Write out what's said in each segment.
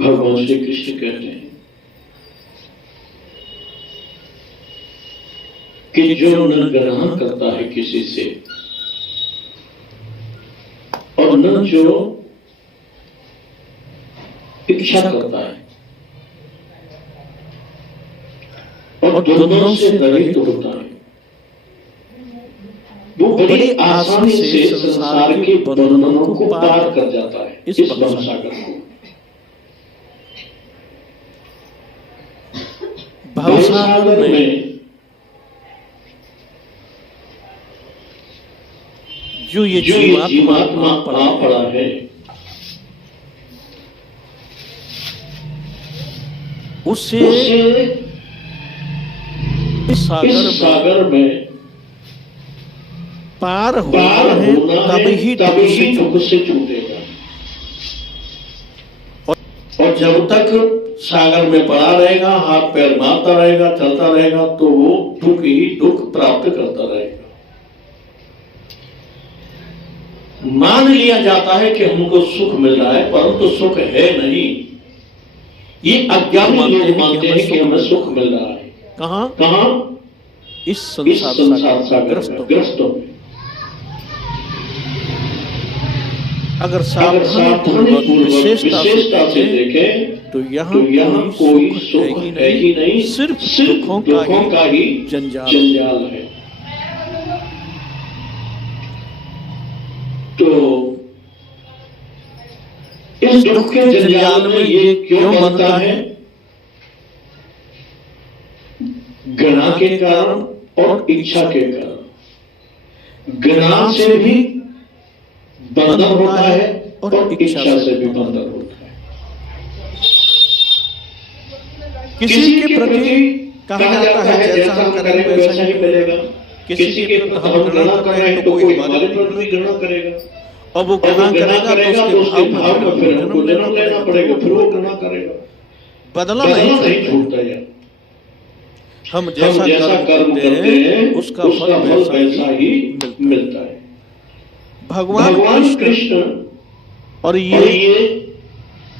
भगवान श्री कृष्ण कहते हैं कि जो न ग्रहण करता है किसी से और न जो इच्छा करता है और दोनों से रहित होता है, वो बड़ी आसानी से संसार के बंधनों को पार कर जाता है, इस भवसागर को। भवसागर में जो ये जीवात्मा पड़ा है, उससे इस सागर में पार होना है, तभी दुख से छूटेगा। और जब तक सागर में पड़ा रहेगा, हाथ पैर मारता रहेगा, चलता रहेगा, तो वो दुख ही दुख प्राप्त करता रहेगा। मान लिया जाता है कि हमको सुख मिल रहा है, परंतु सुख है नहीं। ये अज्ञानी लोग मानते हैं कि हमें सुख मिल रहा है। कहां? इस संसार सागर ग्रस्तों में। अगर सावधानीपूर्वक विशेषता से देखें तो यहाँ कोई सुख है ही नहीं, सिर्फ दुखों का ही जंजाल है। तो इस दुख के जंजाल में ये क्यों बनता है? घृणा के कारण और इच्छा के कारण। घृणा से भी बंधन होता है और इच्छा से भी बंधन होता है। किसी के प्रति कहा जाता है जैसा हम करेंगे वैसा ही मिलेगा। किसी के प्रति हम घृणा करें तो कोई हमारे प्रति भी घृणा करेगा, और वो घृणा करेगा तो उसके भाव में फिर हमको जन्म लेना पड़ेगा, फिर वो घृणा करेगा। बदला नहीं छूटता है। हम जैसा कर्म करते हैं उसका फल वैसा ही मिलता है। भगवान कृष्ण और ये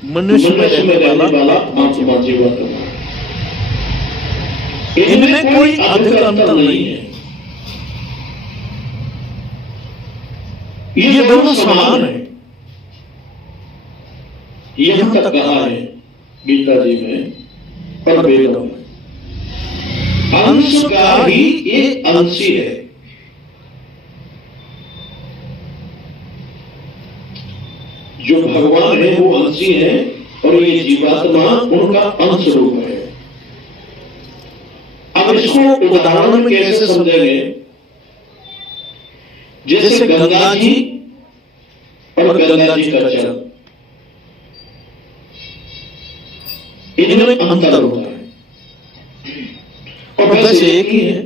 मनुष्य में रहने वाला आत्मा जीवात्मा, इनमें कोई अधिक अंतर नहीं है। ये दोनों समान है। यहां तक कहा है गीता जी में और वेदों में, अंश का ही ये अंशी है। जो भगवान है वो अंशी है और ये जीवात्मा उनका अंश रूप है। अब इसको उदाहरण में कैसे समझेंगे? जैसे गंगा जी और गंगा जी का जल, इनमें अंतर होता है और वैसे एक ही है।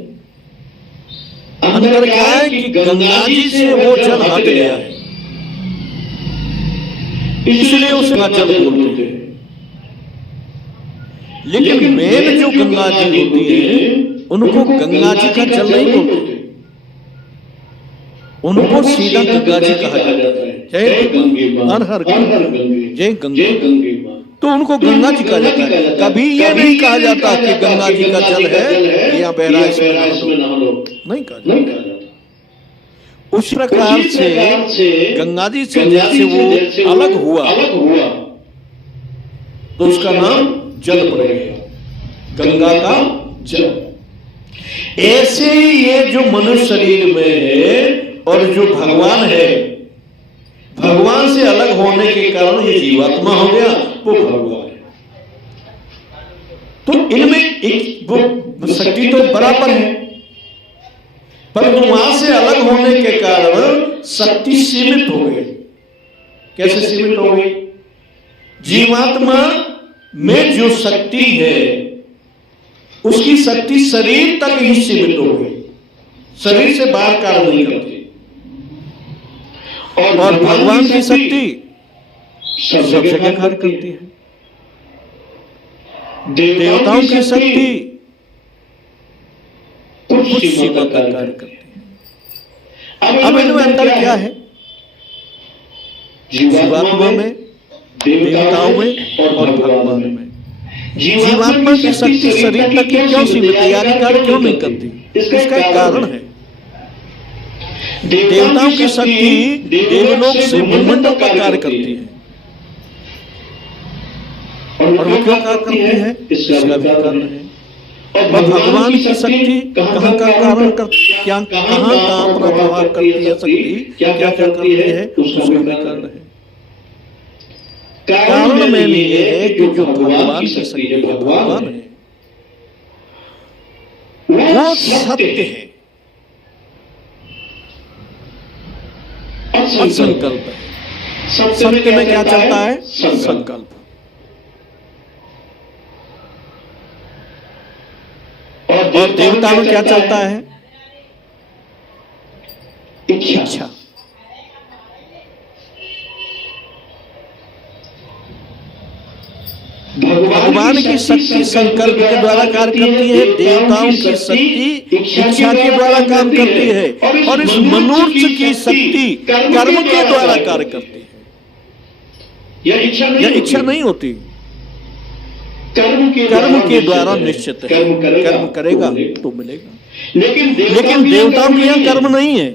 अंतर क्या है कि गंगा जी से वो जल हट गया है, इसलिए उसे जल बोलते हैं। लेकिन मेन जो गंगा जी होती है उनको गंगा जी का जल नहीं बोलते, उनको सीधा गंगा जी कहा जाता है। जय गंगे मां, हर गंगे, जय गंगे मां। तो उनको गंगा जी कहा जाता है। कभी ये नहीं कहा जाता कि गंगा जी का जल है या बह रहा है इसमें नहा लो, नहीं कहा जाता। उस प्रकार से गंगा जी से जैसे वो अलग हुआ तो उसका नाम जल पड़ेगा, गंगा का जल। ऐसे ही ये जो मनुष्य शरीर में है और जो भगवान है, भगवान से अलग होने के कारण ये जीवात्मा हो गया, वो भगवान है। तो इनमें एक वो शक्ति तो बराबर है, परंतु वहां से अलग होने के कारण शक्ति सीमित हो गई। कैसे सीमित हो गई? जीवात्मा में जो शक्ति है उसकी शक्ति शरीर तक ही सीमित हो गई, शरीर से बाहर कार्य नहीं करती। और भगवान की शक्ति सब जगह कार्य करती है। देवताओं की शक्ति कुछ सीमा तक कार्य करती है। अब इनमें अंतर क्या है? जीवात्मा में देवताओं में और भगवान में। जीवात्मा की शक्ति शरीर तक ही क्यों सीमित है, आगे कार्य क्यों नहीं करती? इसका एक कारण है। देवताओं की शक्ति देवलोक से भूमंडल का कार्य करती है, और वो क्यों कार्य करती है, इसका भी कारण है। और भगवान की शक्ति कहाँ का कारण कर, क्या कहाँ का अपना प्रभाव करती है, शक्ति क्या क्या करती है, उसका भी कारण है। कारण मैंने ये है कि जो भगवान की शक्ति है, भगवान है, वो सत्य है और संकल्प है। सत्य में क्या चलता है? संकल्प। और देवता में क्या चलता है? इच्छा। भगवान की शक्ति संकल्प के द्वारा कार्य करती है, देवताओं की शक्ति इच्छा के द्वारा काम करती है, और इस मनुष्य की शक्ति कर्म के द्वारा कार्य करती है। यह इच्छा नहीं होती, कर्म के द्वारा निश्चित है। कर्म करेगा तो मिलेगा। लेकिन देवताओं के यहाँ कर्म नहीं है।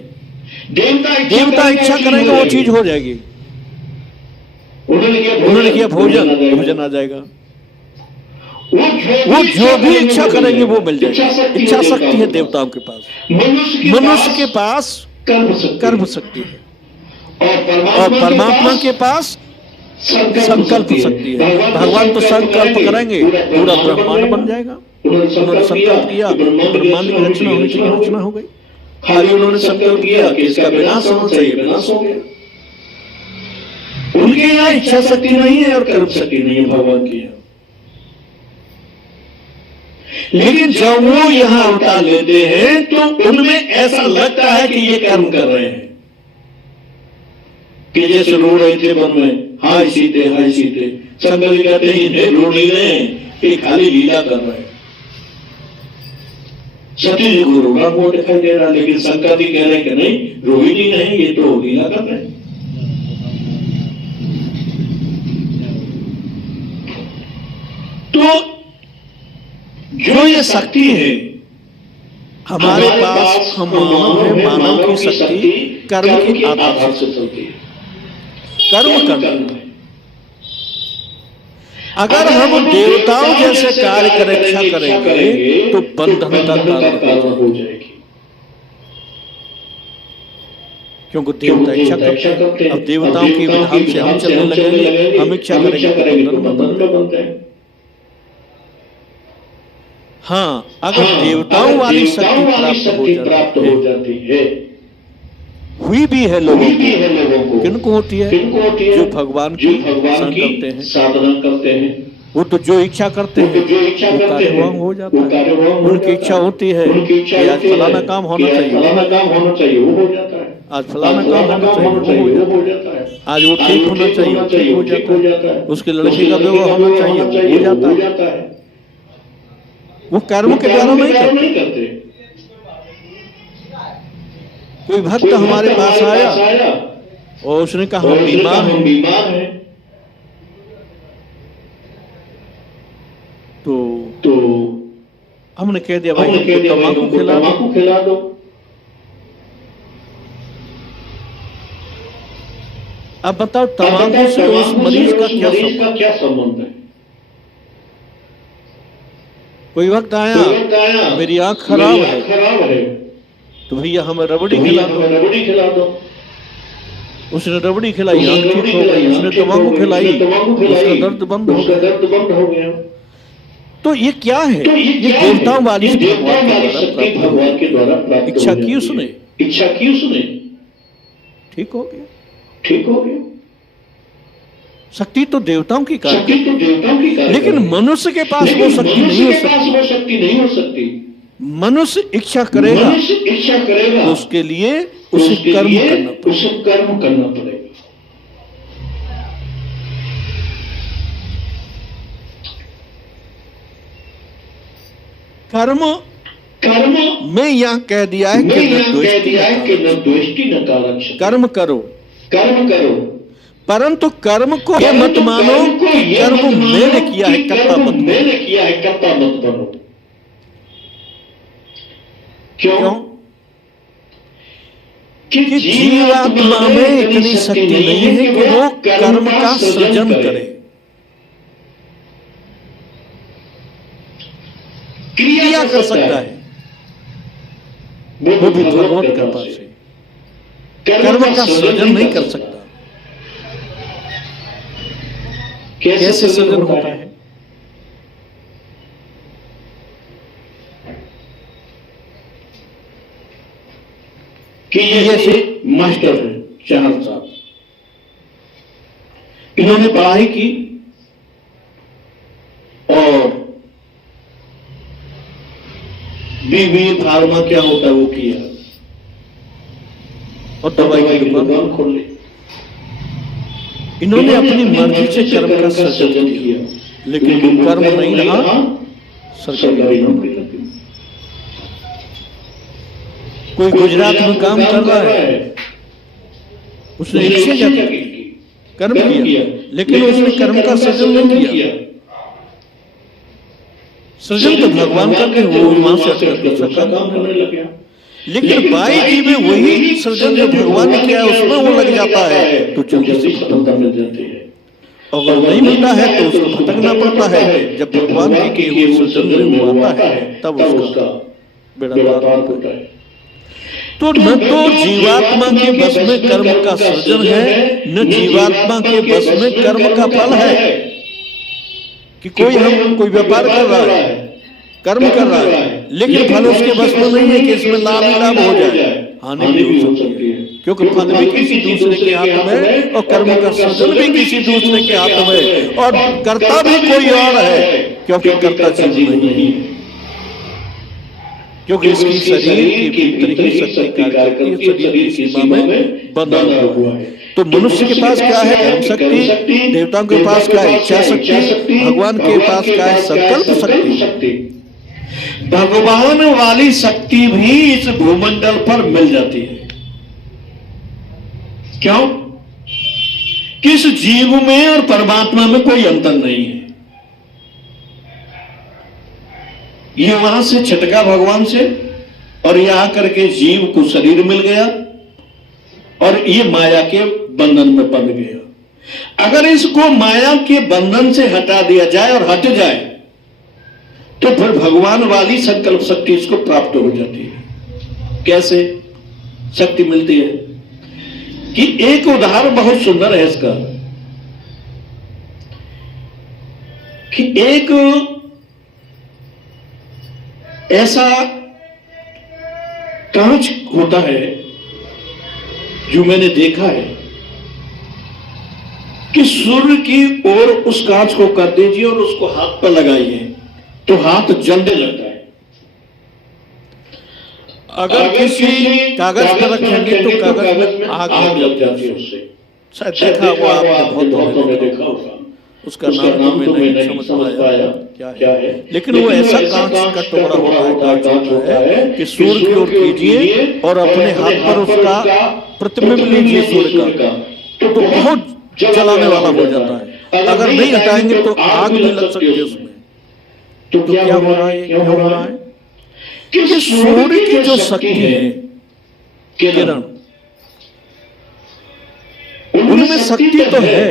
देवता इच्छा करेंगे वो चीज हो जाएगी। उन्होंने किया भोजन आ जाएगा। वो जो भी इच्छा करेंगे वो मिल जाएगा। इच्छा शक्ति है देवताओं के पास, मनुष्य के पास कर्म शक्ति है, और परमात्मा के पास संकल्प शक्ति है। भगवान तो संकल्प करेंगे पूरा ब्रह्मांड बन जाएगा। उन्होंने संकल्प किया ब्रह्मांड की रचना होनी चाहिए, रचना हो गई। खाली उन्होंने संकल्प किया कि इसका विनाश होना चाहिए, विनाश हो गया। उनके यहाँ इच्छा शक्ति नहीं है और कर्म शक्ति नहीं है भगवान की यहाँ। लेकिन जब वो यहाँ अवतार लेते हैं तो उनमें ऐसा लगता है कि ये कर्म कर रहे हैं, कि जैसे रो रहे थे वन में, हाय सीते हाय सीते। शंकर जी कहते हैं इन्हें रो नहीं रहे, ये खाली लीला कर रहे हैं। सती जी को रोना हुआ दिखाई दे रहा, लेकिन शंकर जी कह रहे हैं कि नहीं, रोहिणी नहीं, ये तो लीला कर रहे हैं। तो जो ये शक्ति है हमारे पास, हम मानव है, मानव की शक्ति कर्म के आधार से चलती है। कर्म करना है। अगर हम देवताओं जैसे कार्य कर इच्छा करेंगे तो बंधन का कारण हो जाएगी, क्योंकि देवता इच्छा करते हैं। अब देवताओं के विधान से हम चलने लगेंगे, हम इच्छा करेंगे तो बंधन बनते हैं। हाँ, अगर देवताओं वाली शक्ति प्राप्त हो जाती है, हुई भी है लोगों को। किनको होती है? जो भगवान की साधना करते हैं। वो तो जो इच्छा करते हैं वो कार्यवान हो जाता है। उनकी इच्छा होती है कि आज फलाना काम होना चाहिए, वो हो जाता है। आज फलाना काम होना चाहिए, वो हो जाता है। आज वो ठीक होना चाहिए, हो जाता है। उसके लड़के का विवाह होना चाहिए, हो जाता है। वो कर्म के द्वारा नहीं करते। कोई भक्त हमारे पास आया और उसने कहा हम बीमार हैं, तो हमने कह दिया भाई तंबाकू खिला दो। अब बताओ तंबाकू से उस मरीज का क्या संबंध है? कोई वक्त आया मेरी आंख खराब है, तो भैया हमें रबड़ी खिला दो। उसने रबड़ी खिलाई, आंख ठीक हो गई। उसने तंबाकू खिलाई, उसका दर्द बंद हो गया। तो ये क्या है? ये देवताओं वाली भगवान के द्वारा प्राप्त इच्छा की उसने, ठीक हो गया। शक्ति तो देवताओं की कार्य, लेकिन मनुष्य के पास वो शक्ति नहीं हो सकती। मनुष्य इच्छा करेगा तो उसके लिए उसे कर्म करना पड़ेगा। कर्म में यह कह दिया है कि न द्वेष्टि न कालक्षेपण। कर्म करो परंतु कर्म को ये मत मानो कि कर्म मैंने किया है, कर्ता मत बनो। मैंने किया है, कर्ता मत बनो। क्यों? कि जीवात्मा में इतनी शक्ति नहीं है कि वो कर्म का सृजन करे, क्रिया कर सकता है, वो भी भगवत कृपा से। कर्म का सृजन नहीं कर सकता। कैसे सृजन होता है? कि जैसे मास्टर है चाहल साहब, इन्होंने पढ़ाई की और बीबी फार्मा क्या होता है वो किया और दवाई की दुकान खोल ली। इन्होंने अपनी मर्जी से कर्म का सृजन किया, लेकिन वो कर्म नहीं रहा, सरकारी नौकरी। कोई गुजरात में काम कर रहा है, उसने इच्छा जाती कर्म किया, लेकिन उसने कर्म का सृजन नहीं किया। सृजन तो भगवान करते हैं, वो वहां से हटकर दूसरा काम करने लग गया। लेकिन बाई जी में वही सृजन जो भगवान ने किया है उसमें वो लग जाता है तो जल्दी से खत्म कर देते हैं। अगर नहीं मिलता है तो उसको भटकना पड़ता है। जब भगवान की किए हुए सृजन में वो आता है तब उसका बेड़ा पार होता है। तो न तो जीवात्मा के बस में कर्म का सृजन है, न जीवात्मा के बस में कर्म का फल है। कि कोई व्यापार कर रहा है, कर्म कर रहा है, लेकिन फल उसके बस में नहीं है कि इसमें लाभ ही लाभ हो जाए, हानि भी हो सकती है, क्योंकि फल भी किसी दूसरे के हाथ में और कर्म का सृजन भी किसी दूसरे के हाथ में, और कर्ता भी कोई और है, क्योंकि कर्ता चीज नहीं है, क्योंकि इसकी शरीर के भीतर ही शक्ति कार्य करती है, शरीर की सीमा में बंधा हुआ है। तो मनुष्य के पास क्या है? कर्म शक्ति, देवताओं के पास क्या है? इच्छा शक्ति, भगवान के पास क्या है? संकल्प शक्ति। भगवान वाली शक्ति भी इस भूमंडल पर मिल जाती है। क्यों? किस जीव में और परमात्मा में कोई अंतर नहीं है। ये वहां से छिटका भगवान से और ये आकर के जीव को शरीर मिल गया और ये माया के बंधन में बंध गया। अगर इसको माया के बंधन से हटा दिया जाए और हट जाए तो फिर भगवान वाली संकल्प शक्ति इसको प्राप्त हो जाती है। कैसे शक्ति मिलती है? कि एक उदाहरण बहुत सुंदर है इसका, कि एक ऐसा कांच होता है जो मैंने देखा है कि सूर्य की ओर उस कांच को कर दीजिए और उसको हाथ पर लगाइए तो हाथ जलने लगता है। अगर किसी कागज पर रखेंगे तो कागज में आग लग जाती है उससे। शायद देखा हुआ आपने, बहुत देखा होगा। उसका नाम तो मैं नहीं समझ पाया क्या है, लेकिन वो ऐसा कांच का टुकड़ा होता है कि सूर्य की ओर कीजिए और अपने हाथ पर उसका प्रतिबिंब लीजिए सूर्य का, तो बहुत जलाने वाला हो जाता है। अगर नहीं हटाएंगे तो आग भी लग सकती है उसमें। तो क्या हो रहा है? क्या हो रहा है कि सूर्य की जो शक्ति है, किरण, उनमें शक्ति तो है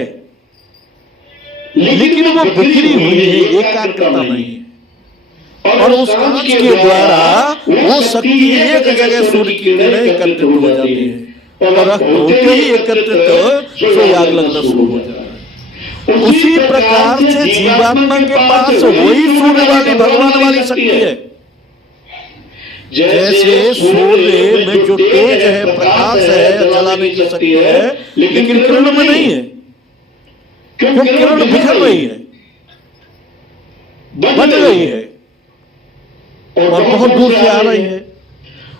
लेकिन वो बिखरी हुई है, एकाग्रता नहीं है। और उस कांच के द्वारा वो शक्ति एक जगह सूर्य की किरणें एकत्रित हो जाती है और होते ही एकत्रित तो आग लगना शुरू हो जाता है। उसी प्रकार से जीवात्मा के पास वही सूर्य वाली भगवान वाली शक्ति है। जैसे सूर्य में जो तेज है, प्रकाश है, जलाने की शक्ति है, लेकिन किरण में नहीं है, क्योंकि किरण बिखर रही है, बच रही है और बहुत दूर से आ रही है।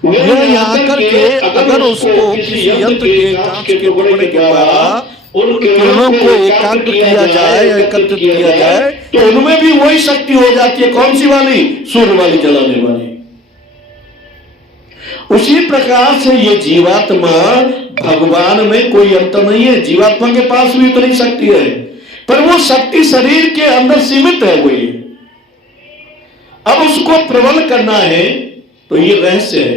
वह आकर के अगर उसको किसी यंत्र के कांच के टुकड़े के द्वारा उन किरणों को एकाग्र किया जाए या एकत्रित किया जाए तो उनमें भी वही शक्ति हो जाती है। कौन सी वाली? सूर्य वाली, जलाने वाली। उसी प्रकार से ये जीवात्मा भगवान में कोई अंतर नहीं है, जीवात्मा के पास भी उतनी शक्ति है, पर वो शक्ति शरीर के अंदर सीमित है। वही अब उसको प्रबल करना है तो ये रहस्य है,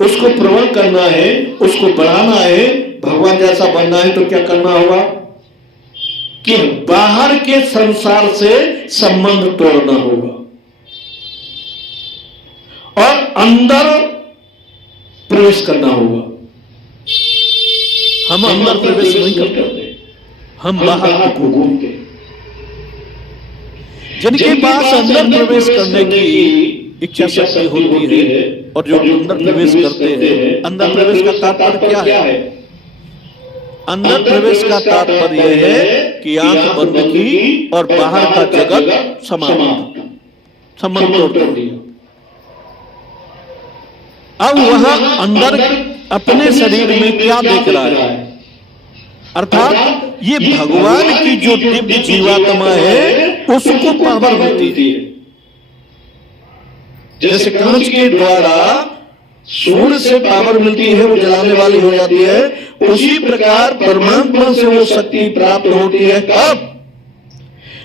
उसको प्रबल करना है, उसको बढ़ाना है, भगवान जैसा बनना है तो क्या करना होगा कि बाहर के संसार से संबंध तोड़ना होगा और अंदर प्रवेश करना होगा। हम अंदर प्रवेश नहीं करते, हम बाहर घूमते। जिनके पास अंदर प्रवेश करने की इच्छा शक्ति होती है और जो अंदर प्रवेश करते हैं, अंदर प्रवेश का तात्पर्य क्या है? अंदर प्रवेश का तात्पर्य यह है कि आंख बंद की और बाहर का जगत संबंध तोड़ दिया। अब वहां अंदर अपने शरीर में क्या देख रहा है? अर्थात ये भगवान की जो दिव्य जीवात्मा है उसको पावर मिलती है। जैसे कांच के द्वारा सूर्य से पावर मिलती है, वो जलाने वाली हो जाती है, उसी प्रकार परमात्मा से वो शक्ति प्राप्त होती है। कब?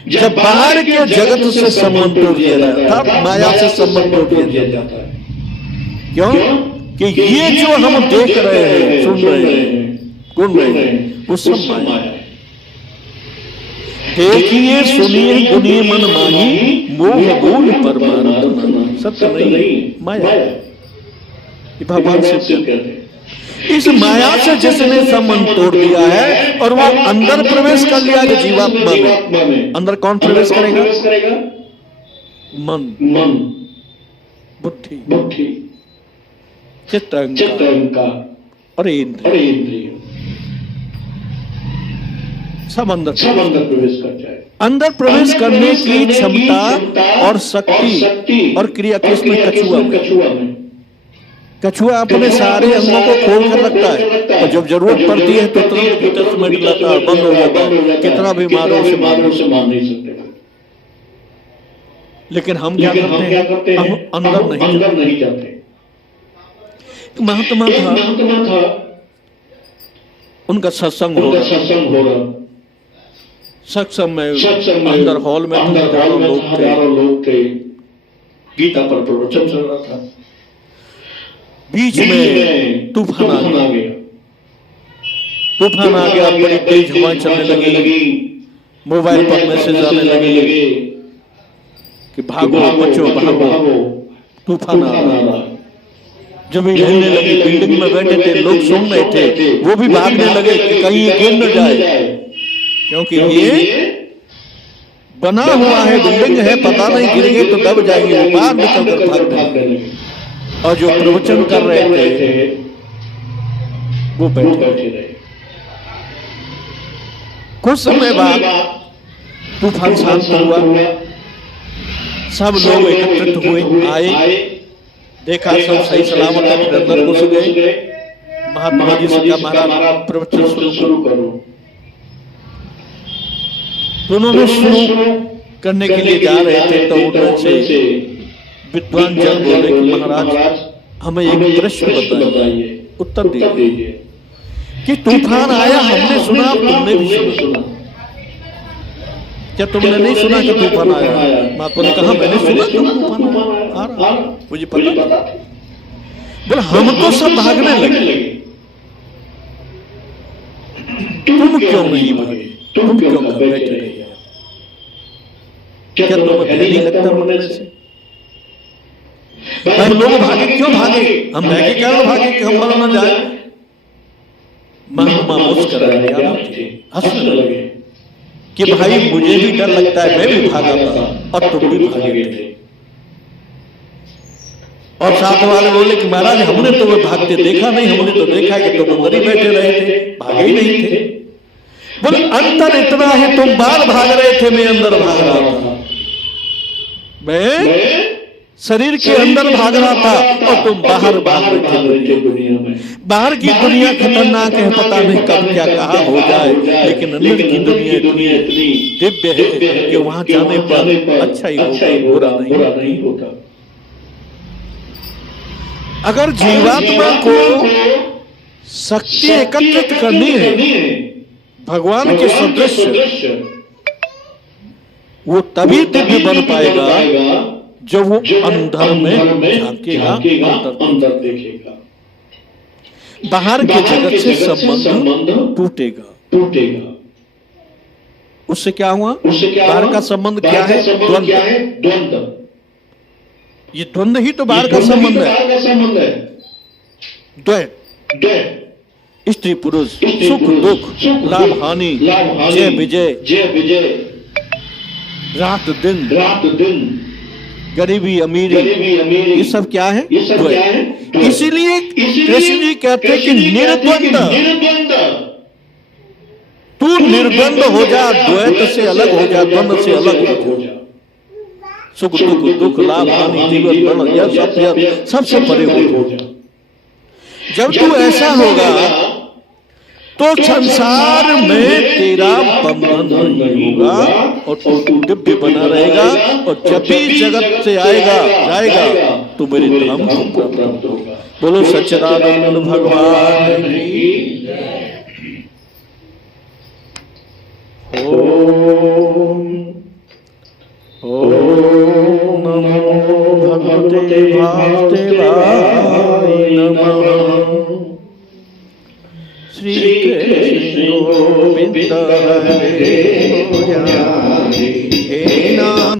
जब बाहर के जगत से संबंध तोड़ दिया जाता है, माया से संबंध तोड़ दिया जाता है। क्यों? कि ये जो हम देख रहे हैं, सुन रहे हैं, गुण रहे हैं, वो सब माया है। देखिए सुनिए गुनिए मन माही, मोह बोल परमानंद सत्य नहीं माया। भगवान से कहते हैं इस माया से जिसने संबंध तोड़ दिया है और वो अंदर प्रवेश कर लिया है जीवात्मा में। अंदर कौन प्रवेश करेगा? मन, बुद्धि, चित्त, अहंकार और इंद्रिय सब अंदर प्रवेश कर जाए। अंदर प्रवेश करने की क्षमता और शक्ति और क्रिया किसमें? कछुआ में। कछुआ अपने सारे अंगों को खोल कर रखता है और जब जरूरत पड़ती है तो तुरंत भीतर समेट लाता है, बंद हो जाता है। कितना भी मारो उसे मार नहीं सकते। लेकिन हम क्या करते हैं? हम अंदर नहीं जाते। महात्मा था, उनका सत्संग हो रहा, सत्संग में अंदर हॉल में हजारों लोग थे, गीता पर प्रवचन चल रहा था। बीच में तूफान आ गया, बड़ी तेज हवाएं चलने लगी, मोबाइल पर मैसेज आने लगे कि भागो बच्चों भागो, तूफान आ रहा। जमीन हिलने लगी, बिल्डिंग में बैठे थे लोग सुन रहे थे, वो भी भागने लगे कि कहीं ये गिर न जाए, क्योंकि ये बना हुआ है, बिल्डिंग है, पता नहीं गिरेंगे तो दब जाएंगे। वो बाहर निकल कर भागने लगे और जो प्रवचन कर रहे थे वो बैठे रहे। कुछ समय बाद तूफान शांत हुआ, सब लोग एकत्रित हुए, आए, देखा सब सही सलामत है, फिर अंदर घुस गए। महात्मा जी से कहा महाराज प्रवचन शुरू करो। तो उन्होंने शुरू करने के लिए जा रहे थे तो उनमें से विद्वान जन बोले कि महाराज हमें एक दृश्य बताइए, उत्तर दीजिए कि तूफान आया, हमने सुना, तुमने भी सुना। क्या तुमने नहीं सुना कि तूफान आया? महात्मा ने कहा मैंने सुना तूफान आ रहा, मुझे पता। बोले हम तो सब भागने लगे, तुम क्यों नहीं भागे? तुम क्यों घर बैठे रहे? क्या तुम्हें भय नहीं लगता मरने से? हम लोग भागे, क्यों भागे? हम भय के कारण भागे कि हम मर न जाए। महात्मा मुस्कुराए, हंसने लगे कि भाई मुझे भी डर लगता है, मैं भी भागा था और तुम भी भागे थे। और साथ वाले बोले कि महाराज हमने तो भागते देखा नहीं, हमने तो देखा कि तुम अंदर ही बैठे रहे थे, भागे ही नहीं थे। बोले अंतर इतना है, तुम बाहर भाग रहे थे, मैं अंदर भाग रहा था। मैं शरीर के अंदर भाग रहा था और तुम बाहर भाग रहे थे दुनिया में। बाहर की दुनिया खतरनाक है, पता नहीं कब क्या कहा हो जाए, लेकिन अंदर की दुनिया इतनी दिव्य है कि वहां जाने पर अच्छा ही होगा, बुरा नहीं होगा। अगर जीवात्मा को शक्ति एकत्रित करनी है भगवान के सदृश, वो तभी दिव्य बन पाएगा जब वो अंदर में झांकेगा, अंदर देखेगा। बाहर के जगत से संबंध टूटेगा। उससे क्या हुआ? बाहर का संबंध क्या है? द्वंद्व। ये द्वंद्व ही तो बाहर का संबंध है। द्वैत, स्त्री पुरुष, सुख दुख, लाभ हानि, जय विजय, रात दिन, गरीबी अमीरी, ये सब क्या है? द्वैत। इसीलिए कृष्ण जी कहते हैं कि निर्द्वंद, तू निर्द्वंद हो जा, द्वैत से अलग हो जा, द्वंद्व से अलग हो जा। सुख दुख, लाभ हानि, जीवन मरण, यह सबसे परे हो जा। जब तू ऐसा होगा तो संसार में तेरा बंधन नहीं होगा और तू दिव्य बना रहेगा, और जब भी जगत से जाएगा तो मेरे धाम को प्राप्त होगा। बोलो सच्चिदानंद भगवान की ओम नमो भगवते वासुदेवाय नमः। श्री कृष्ण गोविंद हरे मुरारी, हे नाम